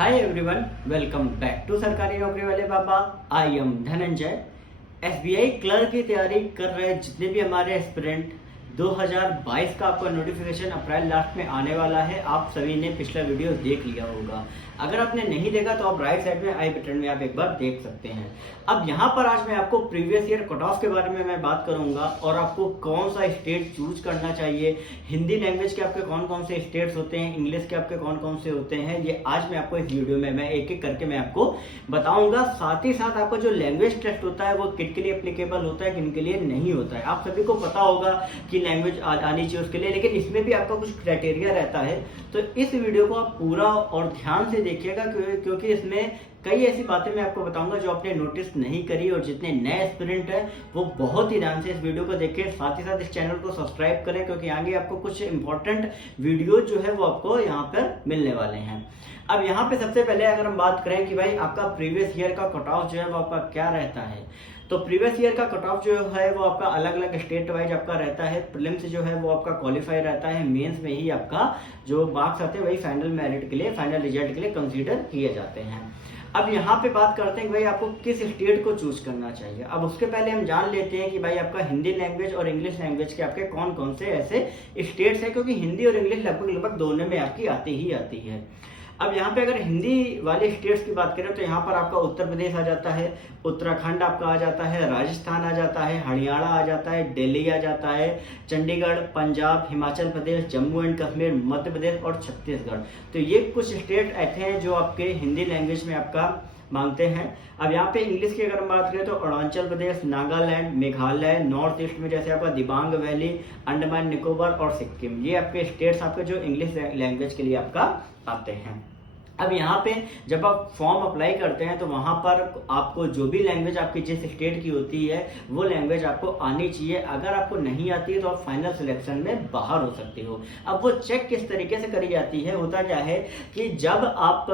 Hi everyone, welcome back to सरकारी नौकरी वाले बाबा। I am Dhananjay. SBI clerk की तैयारी कर रहे जितने भी हमारे एस्पिरेंट 2022 का आपका नोटिफिकेशन अप्रैल लास्ट में आने वाला है। आप सभी ने पिछला वीडियो देख लिया होगा। अगर आपने नहीं देखा तो आप राइट साइड में आई बटन में आप एक बार देख सकते हैं। अब यहाँ पर आज मैं आपको प्रीवियस ईयर कट ऑफ के बारे में मैं बात करूंगा और आपको कौन सा स्टेट चूज करना चाहिए। हिंदी लैंग्वेज के आपके कौन कौन से स्टेट्स होते हैं, इंग्लिश के आपके कौन कौन से होते हैं, ये आज मैं आपको इस वीडियो में मैं एक एक करके मैं आपको बताऊंगा। साथ ही साथ आपका जो लैंग्वेज टेस्ट होता है वो किन के लिए एप्लीकेबल होता है, किन के लिए नहीं होता है। आप सभी को पता होगा कि लैंग्वेज आनी चाहिए उसके लिए, लेकिन इसमें भी आपका कुछ क्राइटेरिया रहता है। तो इस वीडियो को आप पूरा और ध्यान से देखिएगा क्योंकि इसमें कई ऐसी बातें मैं आपको बताऊंगा जो आपने नोटिस नहीं करी, और जितने नए एस्पिरेंट हैं वो बहुत ही ध्यान से इस वीडियो को देखें। साथ ही साथ इस चैनल को सब्सक्राइब करें क्योंकि आगे आपको कुछ इंपॉर्टेंट वीडियो जो है वो आपको यहाँ पर मिलने वाले हैं। अब यहाँ पे सबसे पहले अगर हम बात करें कि भाई आपका प्रीवियस ईयर का कट ऑफ जो है वो आपका क्या रहता है, तो प्रीवियस ईयर का कट ऑफ जो है वो आपका अलग अलग स्टेट वाइज आपका रहता है। प्रीलिम्स जो है वो आपका क्वालिफाई रहता है, मेंस में ही आपका जो मार्क्स आते हैं वही फाइनल मेरिट के लिए, फाइनल रिजल्ट के लिए कंसीडर किए जाते हैं। अब यहाँ पे बात करते हैं कि भाई आपको किस स्टेट को चूज करना चाहिए। अब उसके पहले हम जान लेते हैं कि भाई आपका हिंदी लैंग्वेज और इंग्लिश लैंग्वेज के आपके कौन कौन से ऐसे स्टेट्स हैं, क्योंकि हिंदी और इंग्लिश लगभग दोनों में आपकी आती ही आती है। अब यहाँ पे अगर हिंदी वाले स्टेट्स की बात करें तो यहाँ पर आपका उत्तर प्रदेश आ जाता है, उत्तराखंड आपका आ जाता है, राजस्थान आ जाता है, हरियाणा आ जाता है, दिल्ली आ जाता है, चंडीगढ़, पंजाब, हिमाचल प्रदेश, जम्मू एंड कश्मीर, मध्य प्रदेश और छत्तीसगढ़। तो ये कुछ स्टेट ऐसे हैं जो आपके हिंदी लैंग्वेज में आपका मांगते हैं। अब यहाँ पे इंग्लिश की अगर हम बात करें तो अरुणाचल प्रदेश, नागालैंड, मेघालय, नॉर्थ ईस्ट में जैसे आपका दिबांग वैली, अंडमान निकोबार और सिक्किम, ये आपके स्टेट्स आपके जो इंग्लिश लैंग्वेज के लिए आपका आते हैं। अब यहाँ पे जब आप फॉर्म अप्लाई करते हैं तो वहां पर आपको जो भी लैंग्वेज आपकी जिस स्टेट की होती है वो लैंग्वेज आपको आनी चाहिए। अगर आपको नहीं आती है तो आप फाइनल सिलेक्शन में बाहर हो सकते हो। अब वो चेक किस तरीके से करी जाती है, होता क्या है कि जब आप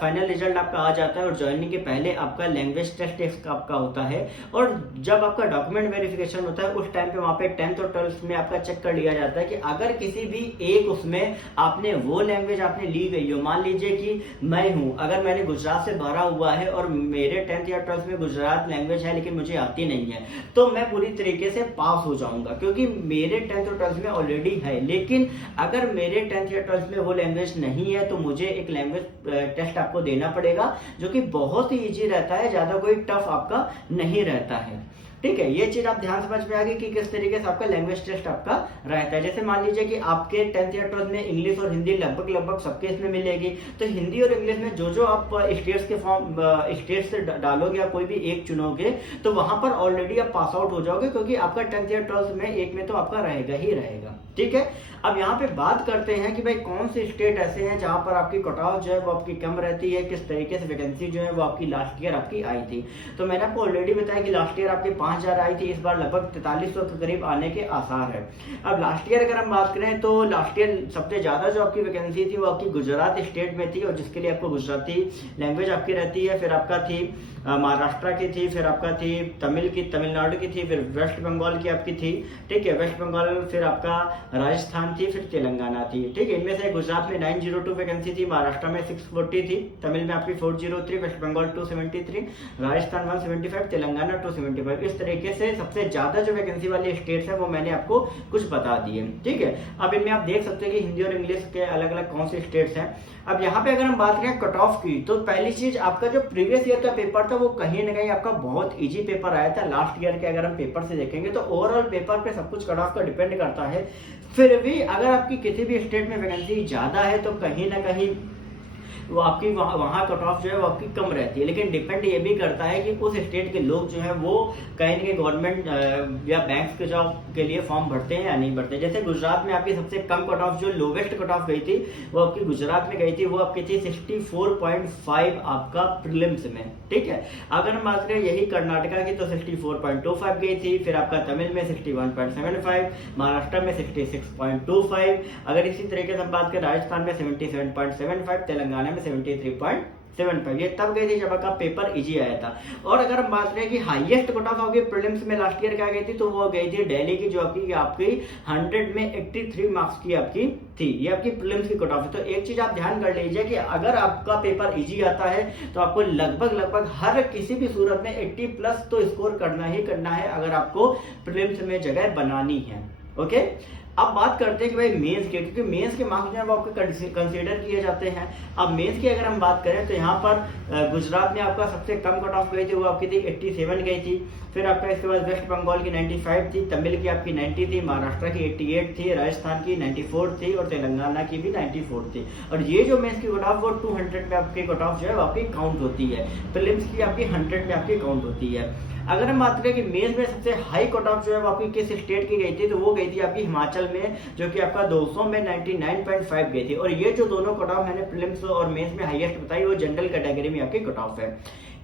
फाइनल रिजल्ट आपका आ जाता है और ज्वाइनिंग के पहले आपका लैंग्वेज टेस्ट आपका होता है, और जब आपका डॉक्यूमेंट वेरिफिकेशन होता है उस टाइम पे वहां पे 10th और 12th में आपका चेक कर लिया जाता है कि अगर किसी भी एक उसमें आपने वो लैंग्वेज आपने ली गई हो, मान लीजिए कि मैं हूं, अगर मैंने गुजरात से भरा हुआ है और मेरे 10th या 12th में गुजरात लैंग्वेज है लेकिन मुझे आती नहीं है, तो मैं पूरी तरीके से पास हो जाऊंगा क्योंकि मेरे 10th और 12th में ऑलरेडी है। लेकिन अगर मेरे 10th या 12th में वो लैंग्वेज नहीं है तो मुझे एक लैंग्वेज टेस्ट आपको देना पड़ेगा, जो कि बहुत ही ईजी रहता है, ज्यादा कोई टफ आपका नहीं रहता है। ठीक है, ये चीज आप ध्यान समझ में आ गई कि किस तरीके से आपका लैंग्वेज टेस्ट आपका रहता है। जैसे मान लीजिए कि आपके 10th या 12th में इंग्लिश और हिंदी लगभग सबके इसमें मिलेगी, तो हिंदी और इंग्लिश में जो आप स्टेट्स के फॉर्म स्टेट से डालोगे या कोई भी एक चुनोगे तो वहां पर ऑलरेडी आप पास आउट हो जाओगे, क्योंकि आपका 10th या 12th में एक में तो आपका रहेगा ही रहेगा। ठीक है, अब यहाँ पे बात करते हैं कि भाई कौन से स्टेट ऐसे हैं जहां पर आपकी कट ऑफ जो है वो आपकी कम रहती है, किस तरीके से वैकेंसी जो है वो आपकी लास्ट ईयर आपकी आई थी। तो मैंने आपको ऑलरेडी बताया कि लास्ट ईयर आपकी 5000 आई थी, इस बार लगभग 4300 के करीब आने के आसार है। अब लास्ट ईयर अगर हम बात करें तो लास्ट ईयर सबसे ज्यादा जो आपकी वैकेंसी थी वो आपकी गुजरात स्टेट में थी, और जिसके लिए आपको गुजराती लैंग्वेज आपकी रहती है। फिर आपका थी महाराष्ट्र की थी, फिर आपका थी तमिलनाडु की थी, फिर वेस्ट बंगाल की आपकी थी। ठीक है, वेस्ट बंगाल, फिर आपका राजस्थान थी, फिर तेलंगाना थी। ठीक है, इनमें से गुजरात में 902 वैकेंसी थी, महाराष्ट्र में 640 थी, तमिल में आपकी 403, वेस्ट बंगाल 273, राजस्थान 175, तेलंगाना 275। इस तरीके से सबसे ज्यादा जो वैकेंसी वाले स्टेट्स है वो मैंने आपको कुछ बता दिए। ठीक है, अब इनमें आप देख सकते हैं कि हिंदी और इंग्लिश के अलग अलग कौन से स्टेट्स हैं। अब यहाँ पे अगर हम बात करें कट ऑफ की, तो पहली चीज आपका जो प्रीवियस ईयर का पेपर था वो कहीं ना कहीं आपका बहुत इजी पेपर आया था। लास्ट ईयर के अगर हम पेपर से देखेंगे तो ओवरऑल पेपर पे सब कुछ कट ऑफ का डिपेंड करता है। फिर भी अगर आपकी किसी भी स्टेट में वैकेंसी ज्यादा है तो कहीं ना कहीं वो आपकी वहाँ कट ऑफ जो है वो आपकी कम रहती है। लेकिन डिपेंड ये भी करता है कि उस स्टेट के लोग जो है वो कहीं ना कहीं गवर्नमेंट या बैंक्स के जॉब के लिए फॉर्म भरते हैं या नहीं भरते। जैसे गुजरात में आपकी सबसे कम कट ऑफ, जो लोवेस्ट कट ऑफ गई थी वो आपकी गुजरात में गई थी, वो आपकी थी 64.5 आपका प्रीलिम्स में। ठीक है, अगर हम बात करें यही कर्नाटका की तो 64.25 गई थी, फिर आपका तमिल में 61.75, महाराष्ट्र में 66.25, अगर इसी तरीके से हम बात करें राजस्थान में 77.75, तेलंगाना में में 73.75, ये तब गई थी जब आपका पेपर इजी आया था। और अगर हम बात करें कि हाईएस्ट कट ऑफ आपकी प्रीलिम्स में लास्ट ईयर क्या गई थी, तो वो गई थी दिल्ली की, जो आपकी 100 में 83 मार्क्स की आपकी थी। ये आपकी प्रीलिम्स की कट ऑफ है। तो एक चीज आप ध्यान कर लीजिए कि अगर आपका पेपर इजी आता है तो आपको लगभग हर किसी भी सूरत में 80 प्लस तो स्कोर करना ही करना है, अगर आपको प्रीलिम्स में जगह बनानी है। ओके, अब बात करते हैं कि भाई मेंस के, क्योंकि मेंस के मार्क्स जो है वो आपके कंसीडर किए जाते हैं। अब मेंस की अगर हम बात करें तो यहाँ पर गुजरात में आपका सबसे कम कट ऑफ गई थी, वो आपकी थी 87 गई थी। फिर आपका इसके बाद वेस्ट बंगाल की 95 थी, तमिल की आपकी 90 थी, महाराष्ट्र की 88 थी, राजस्थान की 94 थी और तेलंगाना की भी 94 थी। और ये जो मेंस की कट ऑफ वो 200 में आपकी कट ऑफ जो है वो आपकी काउंट होती है, प्रीलिम्स की आपकी 100 में आपकी काउंट होती है। अगर हम बात करें कि मेंस में सबसे हाई कट ऑफ जो है वो आपकी किस स्टेट की गई थी, तो वो गई थी आपकी हिमाचल में, जो कि आपका 200 में 99.5 गई थी। और ये जो दोनों कट ऑफ मैंने प्रीलिम्स और मेंस में हाईएस्ट बताई वो जनरल कैटेगरी में आपकी कट ऑफ है।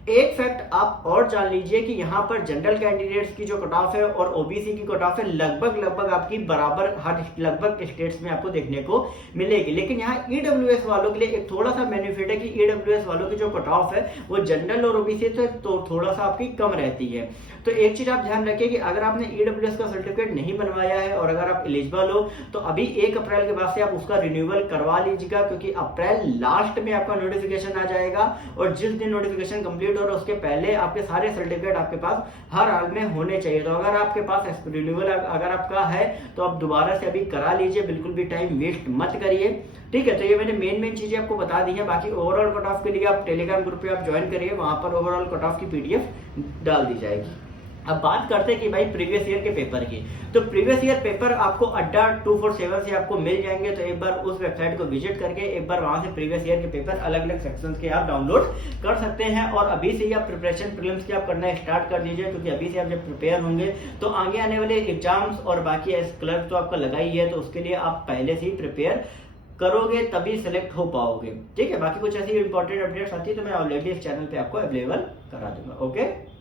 एक फैक्ट आप और जान लीजिए कि यहाँ पर जनरल कैंडिडेट्स की जो कट ऑफ है और ओबीसी की कट ऑफ है लगभग आपकी बराबर हर लगभग स्टेट्स में आपको देखने को मिलेगी। लेकिन यहाँ ईडब्ल्यूएस वालों के लिए एक थोड़ा सा बेनिफिट है कि ईडब्ल्यूएस वालों की जो कट ऑफ है वो जनरल और ओबीसी से तो थोड़ा सा आपकी कम रहती है। तो एक चीज आप ध्यान रखिए कि अगर आपने ईडब्ल्यूएस का सर्टिफिकेट नहीं बनवाया है और अगर आप एलिजिबल हो तो अभी 1 अप्रैल के बाद से आप उसका रिन्यूअल करवा लीजिएगा, क्योंकि अप्रैल लास्ट में आपका नोटिफिकेशन आ जाएगा और जिस दिन नोटिफिकेशन कंप्लीट और उसके पहले आपके सारे सर्टिफिकेट आपके पास हर हाल में होने चाहिए। तो अगर आपके पास रिन्यूअल अगर आपका है तो आप दोबारा से अभी करा लीजिए, बिल्कुल भी टाइम वेस्ट मत करिए। ठीक है, तो ये मैंने मेन चीजें आपको बता दी है। बाकी ओवरऑल कट ऑफ के लिए आप टेलीग्राम ग्रुप पे आप ज्वाइन करिए, वहां पर ओवरऑल कट ऑफ की पीडीएफ डाल दी जाएगी। अब बात करते हैं कि भाई प्रीवियस ईयर के पेपर की, तो प्रीवियस ईयर पेपर आपको अड्डा 247 से आपको मिल जाएंगे। तो एक बार उस वेबसाइट को विजिट करके एक बार वहां से प्रीवियस ईयर के पेपर अलग अलग सेक्शंस के आप डाउनलोड कर सकते हैं। और अभी से ही आप प्रिपरेशन प्रीलिम्स की आप करना स्टार्ट कर दीजिए, क्योंकि अभी से आप जब प्रिपेयर होंगे तो आगे आने वाले एग्जाम्स और बाकी क्लर्क तो आपका लगा ही है, तो उसके लिए आप पहले से ही प्रिपेयर करोगे तभी सिलेक्ट हो पाओगे। ठीक है, बाकी कुछ ऐसी इंपॉर्टेंट अपडेट्स आती है तो मैं ऑलरेडी इस चैनल पे आपको अवेलेबल करा दूंगा। ओके।